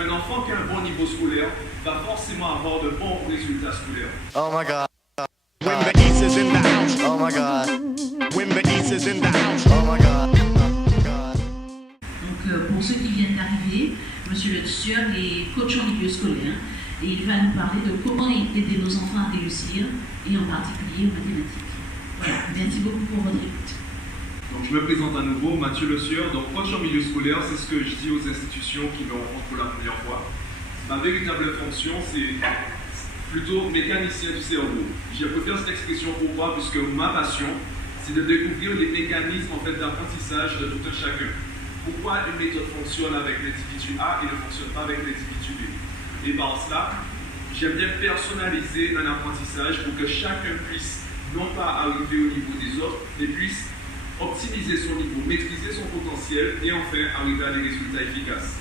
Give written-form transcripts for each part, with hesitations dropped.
Un enfant qui a un bon niveau scolaire va forcément avoir de bons résultats scolaires. Oh my God. When the East is in the house. Oh my God. When the East is in the house. Oh my God. Donc, pour ceux qui viennent d'arriver, Monsieur le tuteur est coach en milieu scolaire et il va nous parler de comment aider nos enfants à réussir et en particulier en mathématiques. Voilà, merci beaucoup pour votre écoute. Donc je me présente à nouveau, Mathieu Le Sieur. Donc coach en milieu scolaire, c'est ce que je dis aux institutions qui me rencontrent pour la première fois. Ma véritable fonction, c'est plutôt mécanicien du cerveau. Je préfère cette expression pourquoi, puisque ma passion, c'est de découvrir les mécanismes en fait, d'apprentissage de tout un chacun. Pourquoi une méthode fonctionne avec l'individu A et ne fonctionne pas avec l'individu B. Et par cela, j'aime bien personnaliser un apprentissage pour que chacun puisse non pas arriver au niveau des autres, mais puisse optimiser son niveau, maîtriser son potentiel et enfin arriver à des résultats efficaces.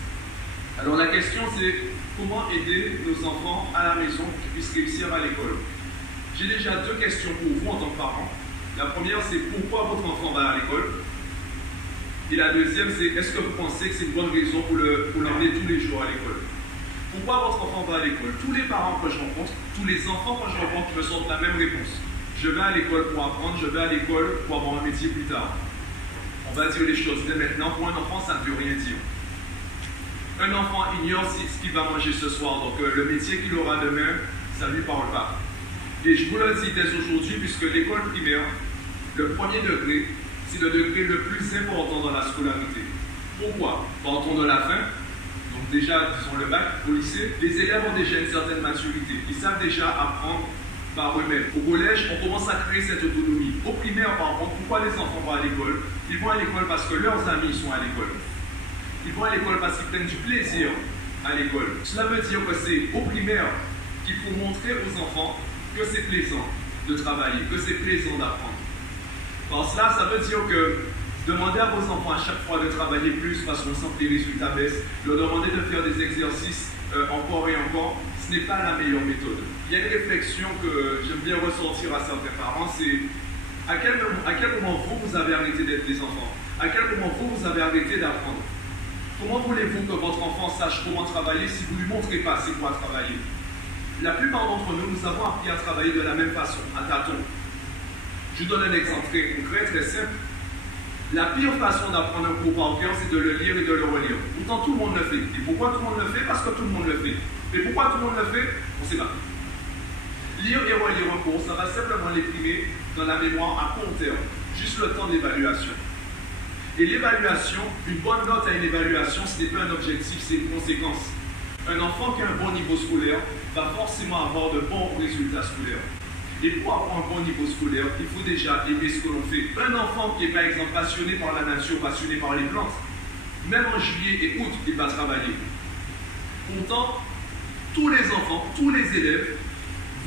Alors la question c'est comment aider nos enfants à la maison pour qu'ils puissent réussir à l'école. J'ai déjà deux questions pour vous en tant que parents. La première c'est pourquoi votre enfant va à l'école. Et la deuxième c'est est-ce que vous pensez que c'est une bonne raison pour l'emmener tous les jours à l'école. Pourquoi votre enfant va à l'école? Tous les parents que je rencontre, tous les enfants que je rencontre me sortent la même réponse. Je vais à l'école pour apprendre, je vais à l'école pour avoir un métier plus tard. On va dire les choses dès maintenant. Pour un enfant, ça ne veut rien dire. Un enfant ignore ce qu'il va manger ce soir. Donc le métier qu'il aura demain, ça ne lui parle pas. Et je vous le dis dès aujourd'hui, puisque l'école primaire, le premier degré, c'est le degré le plus important dans la scolarité. Pourquoi? Partons de la fin. Donc déjà, disons le bac, au lycée, les élèves ont déjà une certaine maturité. Ils savent déjà apprendre par eux-mêmes. Au collège, on commence à créer cette autonomie. Au primaire, par contre, pourquoi les enfants vont à l'école? Ils vont à l'école parce que leurs amis sont à l'école. Ils vont à l'école parce qu'ils prennent du plaisir à l'école. Cela veut dire que c'est au primaire qu'il faut montrer aux enfants que c'est plaisant de travailler, que c'est plaisant d'apprendre. Par cela, ça veut dire que demander à vos enfants à chaque fois de travailler plus parce qu'on sent que les résultats baissent, leur demander de faire des exercices encore et encore, ce n'est pas la meilleure méthode. Il y a une réflexion que j'aime bien ressortir à certains parents, c'est à quel moment vous avez arrêté d'être des enfants? À quel moment vous avez arrêté d'apprendre? Comment voulez-vous que votre enfant sache comment travailler si vous ne lui montrez pas c'est quoi travailler? La plupart d'entre nous, nous avons appris à travailler de la même façon, à tâtons. Je vous donne un exemple très concret, très simple. La pire façon d'apprendre un cours par cœur, c'est de le lire et de le relire. Pourtant, tout le monde le fait. Et pourquoi tout le monde le fait? Parce que tout le monde le fait. Mais pourquoi tout le monde le fait? On ne sait pas. Lire et relire un cours, ça va simplement l'imprimer dans la mémoire à court terme, juste le temps de l'évaluation. Et l'évaluation, une bonne note à une évaluation, ce n'est pas un objectif, c'est une conséquence. Un enfant qui a un bon niveau scolaire va forcément avoir de bons résultats scolaires. Et pour avoir un bon niveau scolaire, il faut déjà aimer ce que l'on fait. Un enfant qui est par exemple passionné par la nature, passionné par les plantes, même en juillet et août, il va travailler. Pourtant, tous les enfants, tous les élèves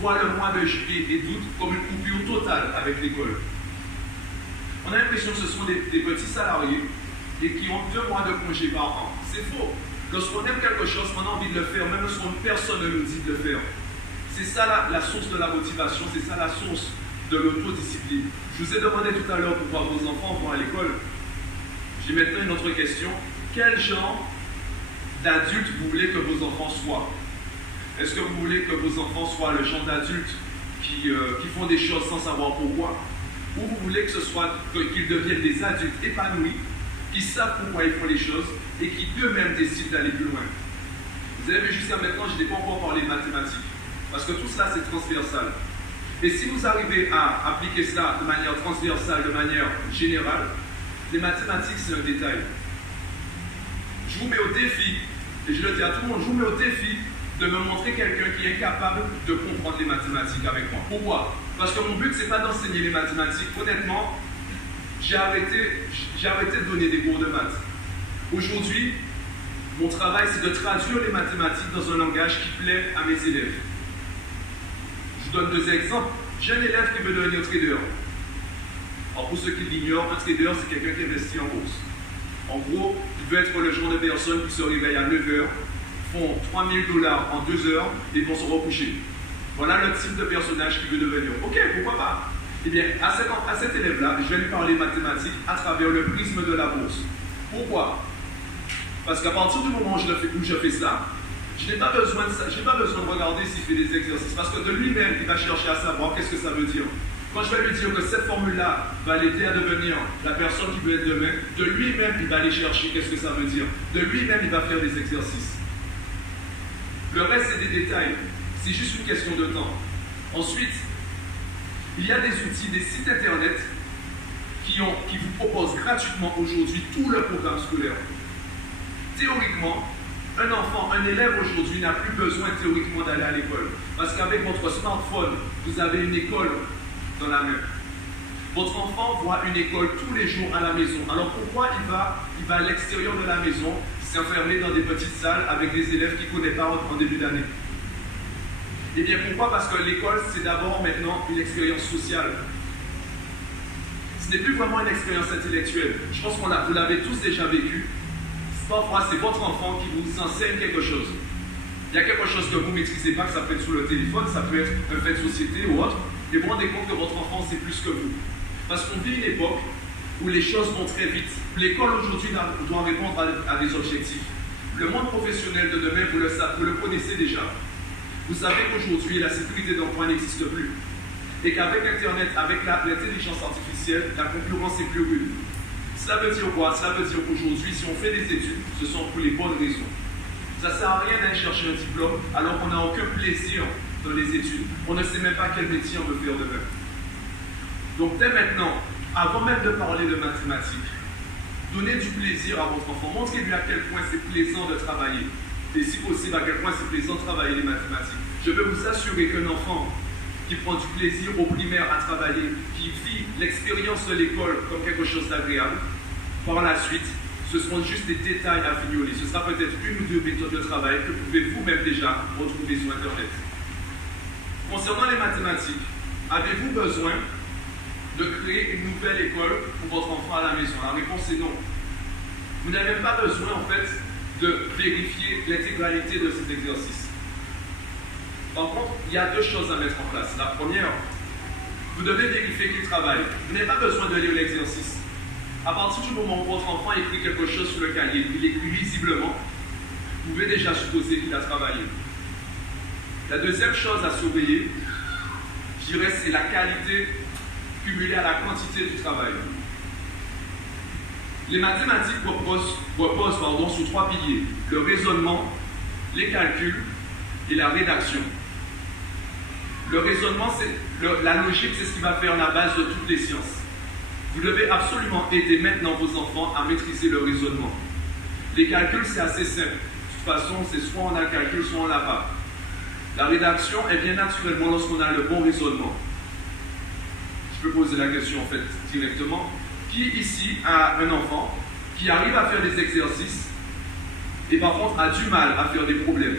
voient le mois de juillet et d'août comme une coupure totale avec l'école. On a l'impression que ce sont des petits salariés et qui ont 2 mois de congé par an. C'est faux. Lorsqu'on aime quelque chose, on a envie de le faire, même lorsqu'on personne ne nous dit de le faire. C'est ça la source de la motivation, c'est ça la source de l'autodiscipline. Je vous ai demandé tout à l'heure pourquoi vos enfants vont à l'école. J'ai maintenant une autre question. Quel genre d'adulte vous voulez que vos enfants soient? Est-ce que vous voulez que vos enfants soient le genre d'adultes qui font des choses sans savoir pourquoi? Ou vous voulez que ce soit qu'ils deviennent des adultes épanouis, qui savent pourquoi ils font les choses et qui eux-mêmes décident d'aller plus loin? Vous avez vu jusqu'à maintenant, je n'ai pas encore parlé de mathématiques. Parce que tout cela, c'est transversal. Et si vous arrivez à appliquer cela de manière transversale, de manière générale, les mathématiques, c'est un détail. Je vous mets au défi, et je le dis à tout le monde, je vous mets au défi de me montrer quelqu'un qui est capable de comprendre les mathématiques avec moi. Pourquoi? Parce que mon but, c'est pas d'enseigner les mathématiques. Honnêtement, j'ai arrêté de donner des cours de maths. Aujourd'hui, mon travail, c'est de traduire les mathématiques dans un langage qui plaît à mes élèves. Je vous donne 2 exemples. J'ai un élève qui veut devenir trader. Alors pour ceux qui l'ignorent, un trader, c'est quelqu'un qui investit en bourse. En gros, il veut être le genre de personne qui se réveille à 9 h, font 3 000 $ en 2 heures et vont se recoucher. Voilà le type de personnage qu'il veut devenir. Ok, pourquoi pas? Eh bien, à cet élève-là, je vais lui parler mathématiques à travers le prisme de la bourse. Pourquoi? Parce qu'à partir du moment où je fais ça, Je n'ai pas besoin de ça, je n'ai pas besoin de regarder s'il fait des exercices, parce que de lui-même, il va chercher à savoir qu'est-ce que ça veut dire. Quand je vais lui dire que cette formule-là va l'aider à devenir la personne qui veut être demain, de lui-même, il va aller chercher qu'est-ce que ça veut dire. De lui-même, il va faire des exercices. Le reste, c'est des détails. C'est juste une question de temps. Ensuite, il y a des outils, des sites internet qui vous proposent gratuitement aujourd'hui tout le programme scolaire. Théoriquement, un enfant, un élève aujourd'hui n'a plus besoin théoriquement d'aller à l'école. Parce qu'avec votre smartphone, vous avez une école dans la main. Votre enfant voit une école tous les jours à la maison. Alors pourquoi il va à l'extérieur de la maison, s'enfermer dans des petites salles avec des élèves qu'il ne connaît pas en début d'année? Eh bien pourquoi? Parce que l'école, c'est d'abord maintenant une expérience sociale. Ce n'est plus vraiment une expérience intellectuelle. Je pense que vous l'avez tous déjà vécu. Parfois, c'est votre enfant qui vous enseigne quelque chose. Il y a quelque chose que vous ne maîtrisez pas, que ça peut être sur le téléphone, ça peut être un fait de société ou autre, et vous vous rendez compte que votre enfant, c'est plus que vous. Parce qu'on vit une époque où les choses vont très vite. L'école aujourd'hui doit répondre à des objectifs. Le monde professionnel de demain, vous le connaissez déjà. Vous savez qu'aujourd'hui, la sécurité d'emploi n'existe plus. Et qu'avec Internet, avec l'intelligence artificielle, la concurrence est plus rude. Cela veut dire quoi? Cela veut dire qu'aujourd'hui, si on fait des études, ce sont pour les bonnes raisons. Ça ne sert à rien d'aller chercher un diplôme alors qu'on n'a aucun plaisir dans les études. On ne sait même pas quel métier on veut faire demain. Donc dès maintenant, avant même de parler de mathématiques, donnez du plaisir à votre enfant. Montrez-lui à quel point c'est plaisant de travailler. Et si possible, à quel point c'est plaisant de travailler les mathématiques. Je peux vous assurer qu'un enfant qui prend du plaisir au primaire à travailler, qui vit l'expérience de l'école comme quelque chose d'agréable, par la suite, ce seront juste des détails à fignoler. Ce sera peut-être une ou deux méthodes de travail que vous pouvez vous-même déjà retrouver sur Internet. Concernant les mathématiques, avez-vous besoin de créer une nouvelle école pour votre enfant à la maison? La réponse est non. Vous n'avez même pas besoin, en fait, de vérifier l'intégralité de cet exercice. Par contre, il y a deux choses à mettre en place. La première, vous devez vérifier qu'il travaille. Vous n'avez pas besoin de lire l'exercice. À partir du moment où votre enfant écrit quelque chose sur le cahier, il écrit visiblement, vous pouvez déjà supposer qu'il a travaillé. La deuxième chose à surveiller, je dirais, c'est la qualité cumulée à la quantité du travail. Les mathématiques reposent sur trois piliers: le raisonnement, les calculs et la rédaction. Le raisonnement, la logique, c'est ce qui va faire la base de toutes les sciences. Vous devez absolument aider maintenant vos enfants à maîtriser le raisonnement. Les calculs, c'est assez simple. De toute façon, c'est soit on a le calcul, soit on l'a pas. La rédaction, elle vient naturellement lorsqu'on a le bon raisonnement. Je peux poser la question en fait directement. Qui ici a un enfant qui arrive à faire des exercices et par contre a du mal à faire des problèmes?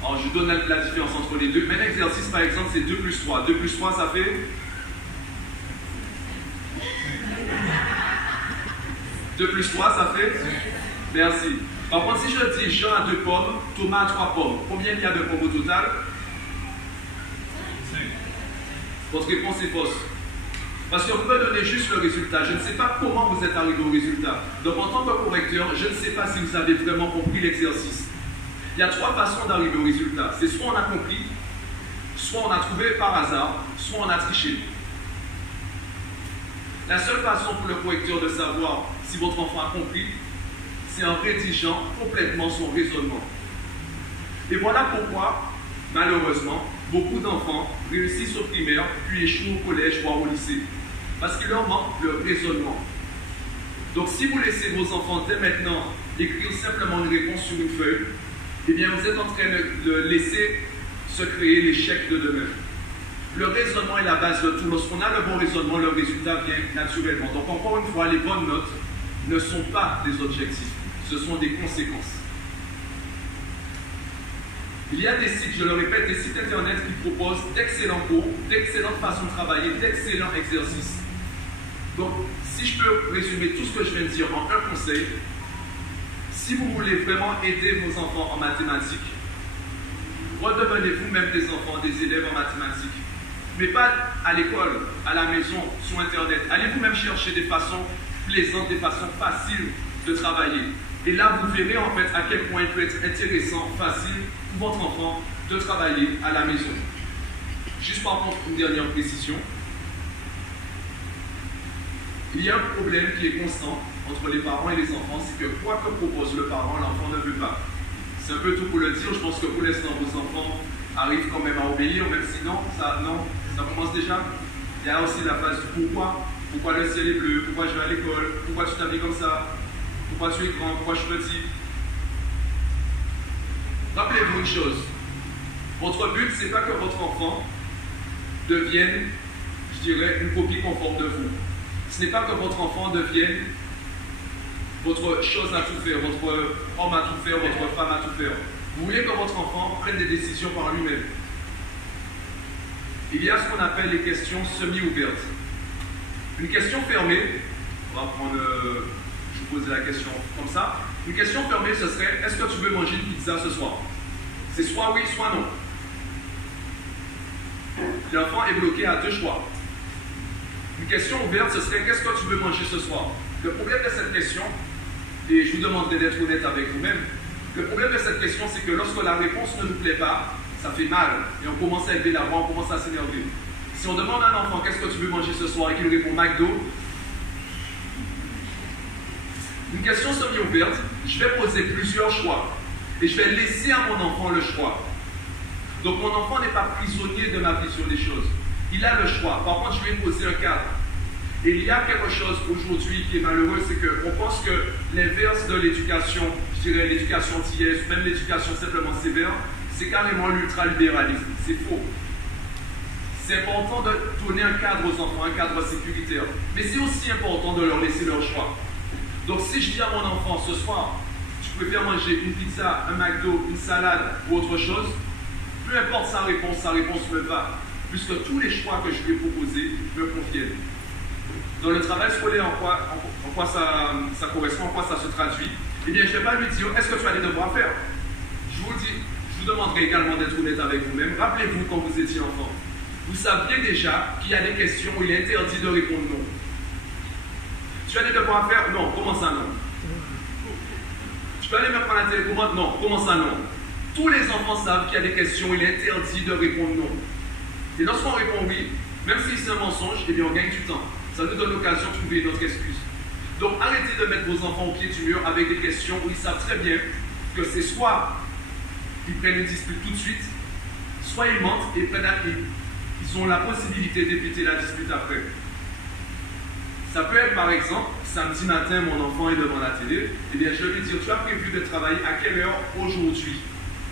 Alors je donne la différence entre les deux. Un exercice par exemple c'est 2 plus 3. 2 plus 3 ça fait 2 plus 3 ça fait? Merci. Par contre si je dis Jean a 2 pommes, Thomas a 3 pommes, combien il y a de pommes au total? 5. Votre réponse est fausse. Parce que vous me donnez juste le résultat. Je ne sais pas comment vous êtes arrivé au résultat. Donc en tant que correcteur, je ne sais pas si vous avez vraiment compris l'exercice. Il y a 3 façons d'arriver au résultat. C'est soit on a compris, soit on a trouvé par hasard, soit on a triché. La seule façon pour le correcteur de savoir si votre enfant a compris, c'est en rédigeant complètement son raisonnement. Et voilà pourquoi, malheureusement, beaucoup d'enfants réussissent au primaire, puis échouent au collège, voire au lycée. Parce qu'il leur manque le raisonnement. Donc si vous laissez vos enfants dès maintenant écrire simplement une réponse sur une feuille, eh bien vous êtes en train de laisser se créer l'échec de demain. Le raisonnement est la base de tout. Lorsqu'on a le bon raisonnement, le résultat vient naturellement. Donc encore une fois, les bonnes notes ne sont pas des objectifs, ce sont des conséquences. Il y a des sites, je le répète, des sites internet qui proposent d'excellents cours, d'excellentes façons de travailler, d'excellents exercices. Donc, si je peux résumer tout ce que je viens de dire en un conseil, si vous voulez vraiment aider vos enfants en mathématiques, redevenez vous-même des enfants, des élèves en mathématiques. Mais pas à l'école, à la maison, sur Internet. Allez vous-même chercher des façons plaisantes, des façons faciles de travailler. Et là, vous verrez en fait à quel point il peut être intéressant, facile pour votre enfant de travailler à la maison. Juste par contre, une dernière précision. Il y a un problème qui est constant entre les parents et les enfants, c'est que quoi que propose le parent, l'enfant ne veut pas. C'est un peu tout pour le dire. Je pense que pour l'instant, vos enfants arrivent quand même à obéir, même si non, ça commence déjà. Il y a aussi la phase du pourquoi. Pourquoi le ciel est bleu? Pourquoi je vais à l'école? Pourquoi tu t'habilles comme ça? Pourquoi tu es grand? Pourquoi je suis petit? Rappelez-vous une chose. Votre but, c'est pas que votre enfant devienne, je dirais, une copie conforme de vous. Ce n'est pas que votre enfant devienne votre chose à tout faire, votre homme à tout faire, votre femme à tout faire. Vous voulez que votre enfant prenne des décisions par lui-même. Il y a ce qu'on appelle les questions semi-ouvertes. Une question fermée, on va prendre, je vous poser la question comme ça. Une question fermée, ce serait, est-ce que tu veux manger une pizza ce soir? C'est soit oui, soit non. L'enfant est bloqué à deux choix. Une question ouverte, ce serait, qu'est-ce que tu veux manger ce soir? Le problème de cette question, et je vous demanderai d'être honnête avec vous-même, le problème de cette question, c'est que lorsque la réponse ne nous plaît pas, ça fait mal, et on commence à élever la voix, on commence à s'énerver. Si on demande à un enfant, qu'est-ce que tu veux manger ce soir, et qu'il répond McDo, une question semi-ouverte, je vais poser plusieurs choix, et je vais laisser à mon enfant le choix. Donc mon enfant n'est pas prisonnier de ma vision des choses. Il a le choix. Par contre, je vais poser un cadre. Et il y a quelque chose aujourd'hui qui est malheureux, c'est qu'on pense que l'inverse de l'éducation, je dirais l'éducation antillaise, même l'éducation simplement sévère, c'est carrément l'ultralibéralisme. C'est faux. C'est important de donner un cadre aux enfants, un cadre sécuritaire. Mais c'est aussi important de leur laisser leur choix. Donc si je dis à mon enfant, ce soir, tu préfères manger une pizza, un McDo, une salade ou autre chose, peu importe sa réponse me va, puisque tous les choix que je lui ai proposés me conviennent. Dans le travail scolaire, en quoi ça correspond, en quoi ça se traduit, eh bien, je ne vais pas lui dire, est-ce que tu as des devoirs à faire? Je vous demanderai également d'être honnête avec vous-même. Rappelez-vous quand vous étiez enfant. Vous saviez déjà qu'il y a des questions où il est interdit de répondre non. Tu as des devoirs à faire? Non. Comment ça non? Tu peux aller me prendre la télécommande? Non. Comment ça non? Tous les enfants savent qu'il y a des questions où il est interdit de répondre non. Et lorsqu'on répond oui, même si c'est un mensonge, eh bien on gagne du temps. Ça nous donne l'occasion de trouver notre excuse. Donc arrêtez de mettre vos enfants au pied du mur avec des questions où ils savent très bien que c'est soit ils prennent une dispute tout de suite, soit ils mentent et ils ont la possibilité d'éviter la dispute après. Ça peut être par exemple, samedi matin, mon enfant est devant la télé, eh bien je vais lui dire, tu as prévu de travailler à quelle heure aujourd'hui?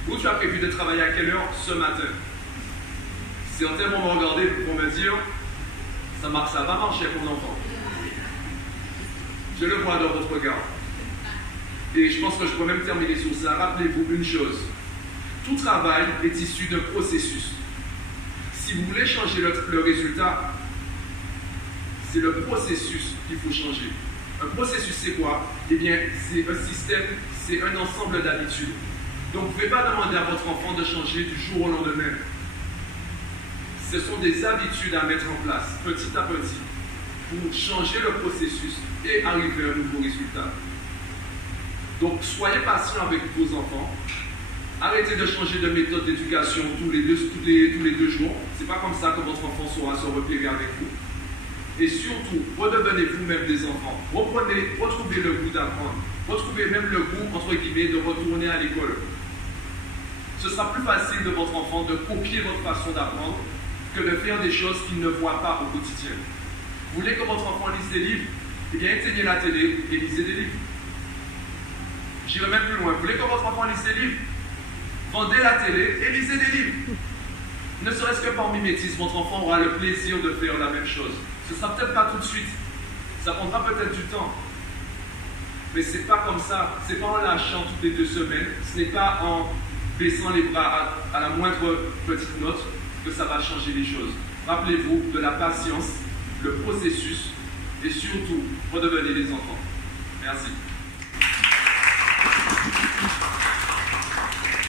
Ou tu as prévu de travailler à quelle heure ce matin? Certains vont me regarder et vont me dire, ça va marcher pour mon enfant. Je le vois dans votre regard. Et je pense que je peux même terminer sur ça. Rappelez-vous une chose. Tout travail est issu d'un processus. Si vous voulez changer le résultat, c'est le processus qu'il faut changer. Un processus, c'est quoi? Eh bien, c'est un système, c'est un ensemble d'habitudes. Donc, vous ne pouvez pas demander à votre enfant de changer du jour au lendemain. Ce sont des habitudes à mettre en place, petit à petit, pour changer le processus et arriver à un nouveau résultat. Donc, soyez patient avec vos enfants. Arrêtez de changer de méthode d'éducation tous les deux jours. Ce n'est pas comme ça que votre enfant saura se repérer avec vous. Et surtout, redevenez vous-même des enfants. Retrouvez le goût d'apprendre. Retrouvez même le goût, entre guillemets, de retourner à l'école. Ce sera plus facile de votre enfant de copier votre façon d'apprendre que de faire des choses qu'il ne voit pas au quotidien. Vous voulez que votre enfant lise des livres? Eh bien, éteignez la télé et lisez des livres. J'irai même plus loin. Vous voulez que votre enfant lise des livres? Vendez la télé et lisez des livres. Ne serait-ce que par mimétisme, votre enfant aura le plaisir de faire la même chose. Ce ne sera peut-être pas tout de suite. Ça prendra peut-être du temps. Mais ce n'est pas comme ça. Ce n'est pas en lâchant toutes les 2 semaines. Ce n'est pas en baissant les bras à la moindre petite note que ça va changer les choses. Rappelez-vous de la patience, le processus et surtout, redevenez des enfants. Merci.